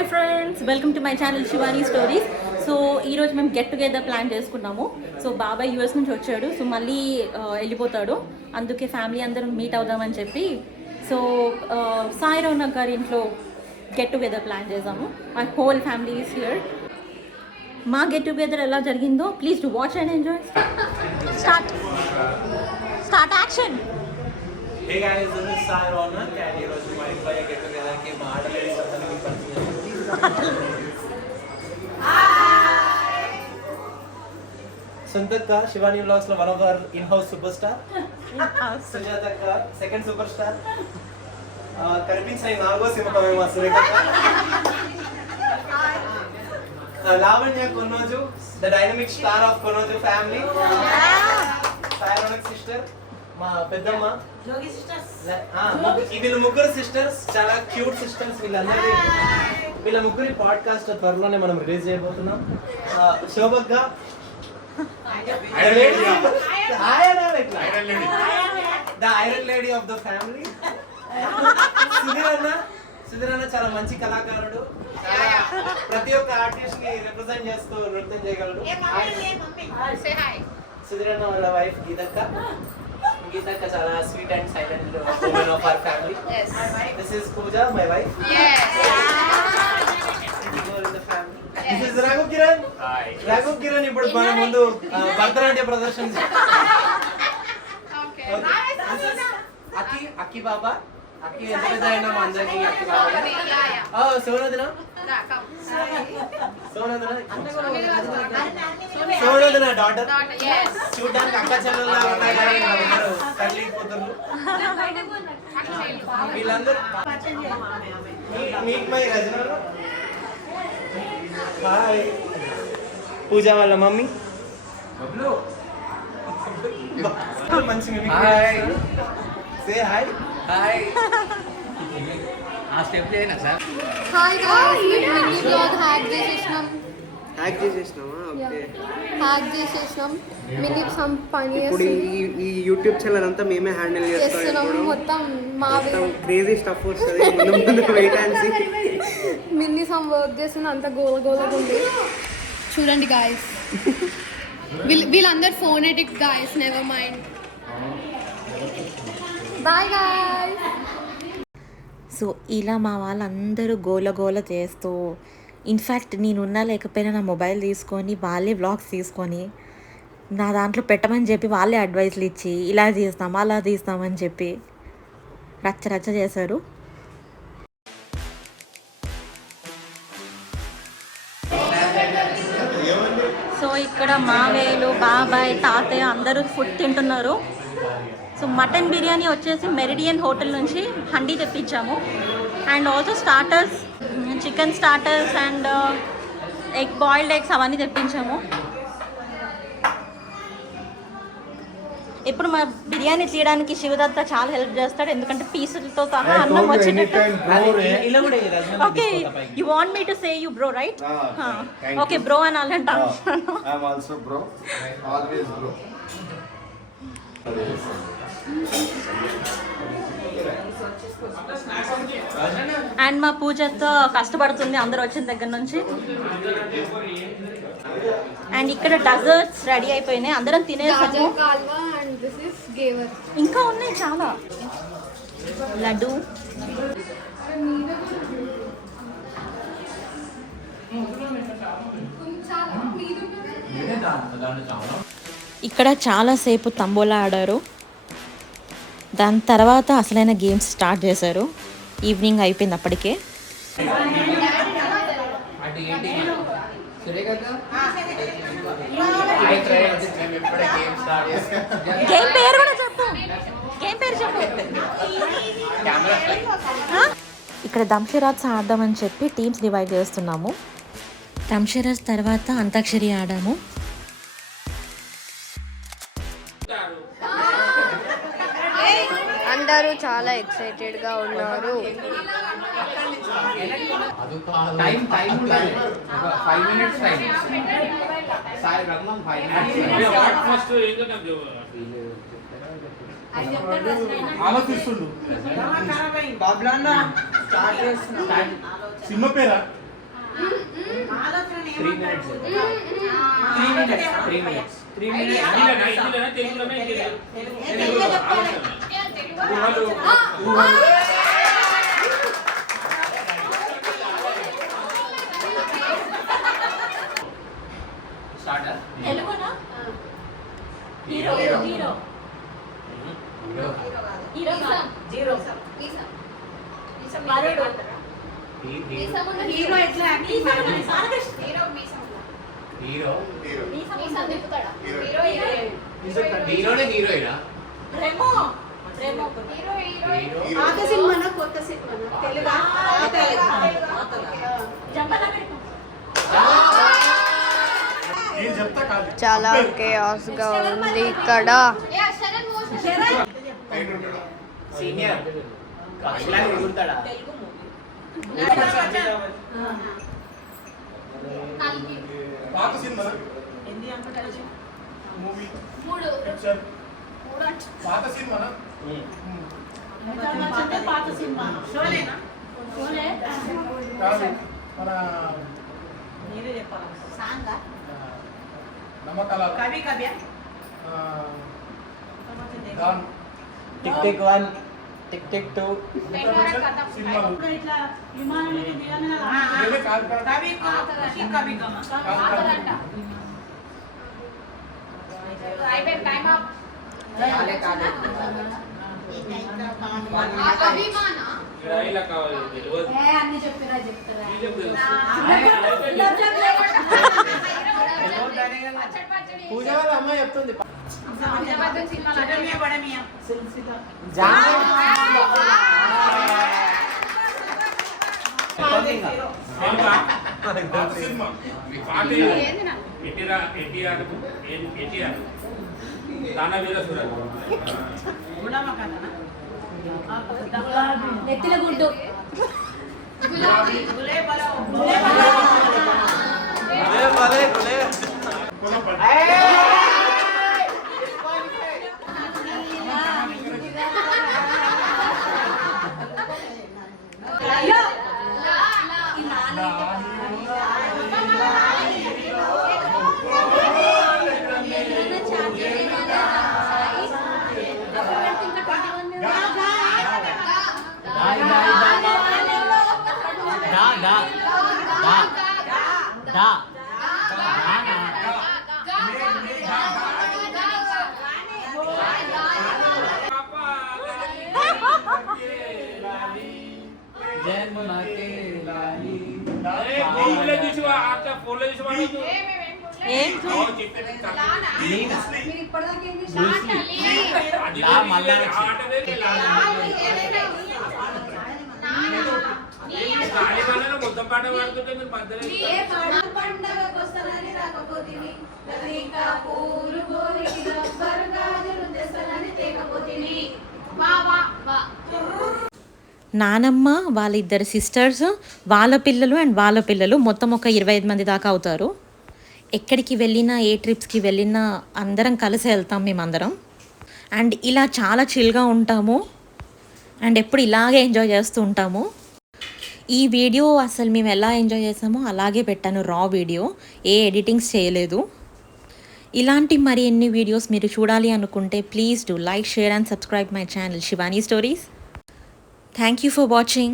Hi friends, welcome to my channel Shivani stories. So ఈరోజు మేము get together plan చేసుకున్నాము. So బాబాయ్ యూఎస్ నుంచి వచ్చాడు, సో మళ్ళీ వెళ్ళిపోతాడు. అందుకే ఫ్యామిలీ అందరం మీట్ అవుదామని చెప్పి సో సాయి రౌనక్ గారి ఇంట్లో గెట్ టుగెదర్ ప్లాన్ చేసాము. My whole family is here. మా గెట్ టుగెదర్ ఎలా జరిగిందో please to watch and enjoy. Start action. Hey guys, this is Sai Ronak and here is my Fire Get Together के मार्ड ladies अपने की परिचय. Hi. Suntat का Shivani vlogs low one of our in-house superstar. Sujata का second superstar. करीबी नागो Simca में मासुरे का. लावण्य कोनोजू, the dynamic star of Konoju family. Sai Ronak sister. మా పెద్దమ్మ జోగి సిస్టర్స్ వీళ్ళ ముగ్గురు సిస్టర్స్ చాలా క్యూట్ సిస్టర్స్. వీళ్ళ ముగ్గురి పాడ్కాస్ట్ త్వరలోనే మనం రిలీజ్ చేయబోతున్నాం. శోభక్గా the iron lady of the family. Sudheer అన్న చాలా మంచి కళాకారుడు, ప్రతి ఒక్క ఆర్టిస్ట్ ని రిప్రజెంట్ చేస్తూ నృత్యం చేయగలడు. సుధీర్ అన్న వాళ్ళ wife Geeta ka chala sweet and silent woman of our family. Yes. This is Pooja, my wife. Yes. Girl in the family. Yes. This is Raghu Kiran. Hi. Raghu Kiran ippudu mana mundu Bharatanatyam pradarshana. Okay. This is Aki Baba. Aki entadaina mandariki Aki Baba. Oh, Sonadana. Sonadana daughter. చూడడానికి అక్క చెల్లెల్లా ఉన్నాయి కానీ తల్లి కూతురు. వీళ్ళందరూ meet my Rajana. Hi. Pooja వాళ్ళ mummy. మంచి mimicry. Hi. Say hi. Hi. ఆ స్టెప్ చేయనా sir? Hi guys, mini blog hack చేసేసినాం. ఓకే. హ్యాక్ చేసేసినాం. మినీ సమ్ పని ఇప్పుడు ఈ యూట్యూబ్ ఛానల్ అంతా మేమే హ్యాండిల్ చేస్తున్నాం. మొత్తం మొత్తం క్రేజీ స్టఫ్ వస్తుంది. ముందు wait and see. Mini some work చేస్తున్న అంత గోలగా ఉంది. చూడండి గాయ్స్, వీళ్ళందరూ phonetic guys, never mind. Bye guys. So ఇలా మా వాళ్ళందరూ గోల చేస్తూ, ఇన్ఫ్యాక్ట్ నేనున్నా లేకపోయినా నా మొబైల్ తీసుకొని వాళ్ళే వ్లాగ్స్ తీసుకొని నా దాంట్లో పెట్టమని చెప్పి వాళ్ళే అడ్వైస్లు ఇచ్చి ఇలా తీస్తాం అలా తీస్తామని చెప్పి రచ్చ చేశారు. సో ఇక్కడ మావేలు, బాబాయ్, తాతయ్య అందరూ ఫుడ్ తింటున్నారు. సో మటన్ బిర్యానీ వచ్చేసి మెరిడియన్ హోటల్ నుంచి హండీ తెప్పించాము. And also starters, chicken starters and boiled eggs అవన్నీ తెప్పించాము. ఇప్పుడు మా బిర్యానీ తీయడానికి శివదత్త చాలా హెల్ప్ చేస్తాడు, ఎందుకంటే పీసులతో సహా అన్నం వచ్చినట్టు. Okay, you want me to say you bro, right? Okay bro అని అంటాను. అండ్ మా పూజతో కష్టపడుతుంది అందరు వచ్చిన దగ్గర నుంచి. అండ్ ఇక్కడ డెజర్ట్స్ రెడీ అయిపోయినాయి, అందరం తినేసాము. ఇంకా ఉన్నాయి చాలా. లడ్డు, ఇక్కడ చాలాసేపు తంబోలా ఆడారు. దాని తర్వాత అసలైన గేమ్స్ స్టార్ట్ చేశారు. ఈవినింగ్ అయిపోయింది అప్పటికే. గేమ్ పేరు కూడా చెప్పు. ఇక్కడ దంషరాజ్ ఆడదామని చెప్పి టీమ్స్ డివైడ్ చేస్తున్నాము. దంషరాజ్ తర్వాత అంతాక్షరి ఆడాము. అందరూ చాలా ఎక్సైటెడ్ గా ఉన్నారు. సినిమా పేరా 3 minutes. 3 minutes. 3 minutes. Starter. తెలుగునా హీరో హీరో హీరో జీరో వరుడు హీరో ఎట్లా యాక్టింగ్ హీరో హీరో హీరోనే హీరోయినా రెమో రెమో పాత సినిమానా కొత్త సినిమానా తెలుగా జంపల పెట్టుకో చాలా కేయాస్గా ఉంది ఇక్కడ. సీనియర్ ఇలా ఎగురుతాడా పాత సినిమా మూవీ పిక్చర్ పాత సినిమా పాత సినిమా షోలేనా కాదు మన మీరే చెప్పాలి సాంగా నమ్మకాల కవి కవ్య దాన్ టిక్ టిక్ 1 టిక్ టిక్ 2 సినిమాలు ఇట్లా విమానానికి దిగానే ఇదే కాదు కాదు. కవి కవి అయిపోయింది టైం అప్ అభిమాన అన్ని చెప్తారా పూజ వాళ్ళ అమ్మాయి చెప్తుంది చటమియా బడమియా పాత సినిమా నెత్తిల గుడ్డు ఏం మొత్తం పాట పాడుతుంటే మీరు మధ్యలో నానమ్మ వాళ్ళిద్దరు సిస్టర్స్ వాళ్ళ పిల్లలు అండ్ వాళ్ళ పిల్లలు మొత్తం ఒక 25 మంది దాకా అవుతారు. ఎక్కడికి వెళ్ళినా ఏ ట్రిప్స్కి వెళ్ళినా అందరం కలిసి వెళ్తాం మేమందరం. అండ్ ఇలా చాలా చిల్గా ఉంటాము అండ్ ఎప్పుడు ఇలాగే ఎంజాయ్ చేస్తూ ఉంటాము. ఈ వీడియో అసలు మేము ఎలా ఎంజాయ్ చేసామో అలాగే పెట్టాను, రా వీడియో, ఏ ఎడిటింగ్స్ చేయలేదు. ఇలాంటి మరి ఎన్ని వీడియోస్ మీరు చూడాలి అనుకుంటే please do like, share and subscribe my channel Shivani stories. Thank you for watching.